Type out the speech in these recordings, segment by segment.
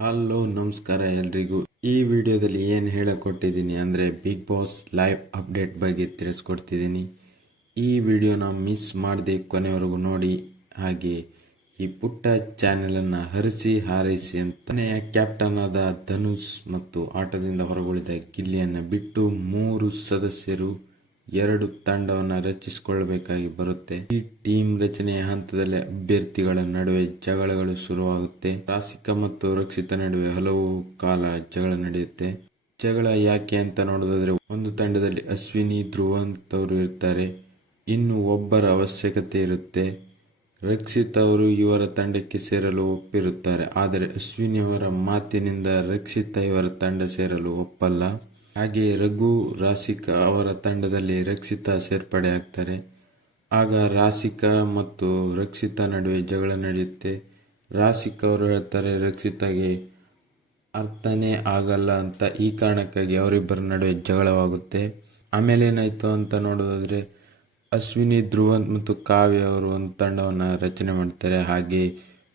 Hello ನಮಸ್ಕಾರ ಎಲ್ರಿಗೂ. ಈ ವಿಡಿಯೋದಲ್ಲಿ ಏನು ಹೇಳಿಕೊಟ್ಟಿದ್ದೀನಿ ಅಂದರೆ ಬಿಗ್ ಬಾಸ್ ಲೈವ್ ಅಪ್ಡೇಟ್ ಬಗ್ಗೆ ತಿಳಿಸ್ಕೊಡ್ತಿದ್ದೀನಿ. ಈ ವಿಡಿಯೋನ ಮಿಸ್ ಮಾಡದೆ ಕೊನೆವರೆಗೂ ನೋಡಿ. ಹಾಗೆ ಈ ಪುಟ್ಟ ಚಾನೆಲನ್ನು ಹರಿಸಿ ಹಾರೈಸಿ ಅಂತ. ಕ್ಯಾಪ್ಟನ್ ಆದ ಧನುಷ್ ಮತ್ತು ಆಟದಿಂದ ಹೊರಗುಳಿದ ಗಿಲ್ಲಿಯನ್ನು ಬಿಟ್ಟು 3 ಸದಸ್ಯರು 2 ತಂಡವನ್ನು ರಚಿಸಿಕೊಳ್ಳಬೇಕಾಗಿ ಬರುತ್ತೆ. ಈ ಟೀಮ್ ರಚನೆಯ ಹಂತದಲ್ಲಿ ಅಭ್ಯರ್ಥಿಗಳ ನಡುವೆ ಜಗಳಗಳು ಶುರುವಾಗುತ್ತೆ. ರಾಶಿಕಾ ಮತ್ತು ರಕ್ಷಿತಾ ನಡುವೆ ಹಲವು ಕಾಲ ಜಗಳ ನಡೆಯುತ್ತೆ. ಜಗಳ ಯಾಕೆ ಅಂತ ನೋಡೋದಾದ್ರೆ, ಒಂದು ತಂಡದಲ್ಲಿ ಅಶ್ವಿನಿ, ಧ್ರುವಂತ್ ಅವರು ಇರ್ತಾರೆ. ಇನ್ನು ಒಬ್ಬರ ಅವಶ್ಯಕತೆ ಇರುತ್ತೆ. ರಕ್ಷಿತಾ ಅವರು ಇವರ ತಂಡಕ್ಕೆ ಸೇರಲು ಒಪ್ಪಿರುತ್ತಾರೆ. ಆದರೆ ಅಶ್ವಿನಿ ಅವರ ಮಾತಿನಿಂದ ರಕ್ಷಿತಾ ಇವರ ತಂಡ ಸೇರಲು ಒಪ್ಪಲ್ಲ. ಹಾಗೆ ರಘು, ರಾಶಿಕಾ ಅವರ ತಂಡದಲ್ಲಿ ರಕ್ಷಿತಾ ಸೇರ್ಪಡೆ ಆಗ್ತಾರೆ. ಆಗ ರಾಶಿಕಾ ಮತ್ತು ರಕ್ಷಿತಾ ನಡುವೆ ಜಗಳ ನಡೆಯುತ್ತೆ. ರಾಶಿಕಾ ಅವರು ಹೇಳ್ತಾರೆ ರಕ್ಷಿತಾಗೆ ಅರ್ಥನೇ ಆಗಲ್ಲ ಅಂತ. ಈ ಕಾರಣಕ್ಕಾಗಿ ಅವರಿಬ್ಬರ ನಡುವೆ ಜಗಳವಾಗುತ್ತೆ. ಆಮೇಲೆ ಏನಾಯ್ತು ಅಂತ ನೋಡೋದಾದ್ರೆ, ಅಶ್ವಿನಿ, ಧ್ರುವಂತ್ ಮತ್ತು ಕಾವ್ಯ ಅವರು ಒಂದು ತಂಡವನ್ನು ರಚನೆ ಮಾಡ್ತಾರೆ. ಹಾಗೆ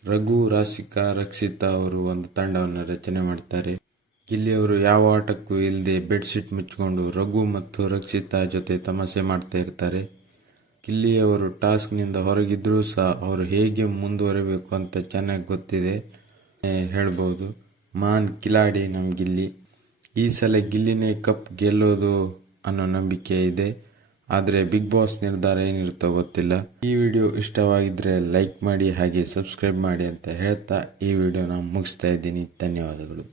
ರಘು, ರಾಶಿಕಾ, ರಕ್ಷಿತಾ ಅವರು ಒಂದು ತಂಡವನ್ನು ರಚನೆ ಮಾಡ್ತಾರೆ. ಗಿಲ್ಲಿಯವರು ಯಾವ ಆಟಕ್ಕೂ ಇಲ್ಲದೆ ಬೆಡ್ಶೀಟ್ ಮುಚ್ಚಿಕೊಂಡು ರಘು ಮತ್ತು ರಕ್ಷಿತಾ ಜೊತೆ ತಮಾಷೆ ಮಾಡ್ತಾ ಇರ್ತಾರೆ. ಗಿಲ್ಲಿಯವರು ಟಾಸ್ಕ್ನಿಂದ ಹೊರಗಿದ್ರೂ ಸಹ ಅವರು ಹೇಗೆ ಮುಂದುವರಿಬೇಕು ಅಂತ ಚೆನ್ನಾಗಿ ಗೊತ್ತಿದೆ ಹೇಳ್ಬೋದು. ಮಾನ್ ಕಿಲಾಡಿ ನಮ್ಮ ಗಿಲ್ಲಿ. ಈ ಸಲ ಗಿಲ್ಲಿನೇ ಕಪ್ ಗೆಲ್ಲೋದು ಅನ್ನೋ ನಂಬಿಕೆ ಇದೆ. ಆದರೆ ಬಿಗ್ ಬಾಸ್ ನಿರ್ಧಾರ ಏನಿರುತ್ತೋ ಗೊತ್ತಿಲ್ಲ. ಈ ವಿಡಿಯೋ ಇಷ್ಟವಾಗಿದ್ದರೆ ಲೈಕ್ ಮಾಡಿ, ಹಾಗೆ ಸಬ್ಸ್ಕ್ರೈಬ್ ಮಾಡಿ ಅಂತ ಹೇಳ್ತಾ ಈ ವಿಡಿಯೋನ ಮುಗಿಸ್ತಾ ಇದ್ದೀನಿ. ಧನ್ಯವಾದಗಳು.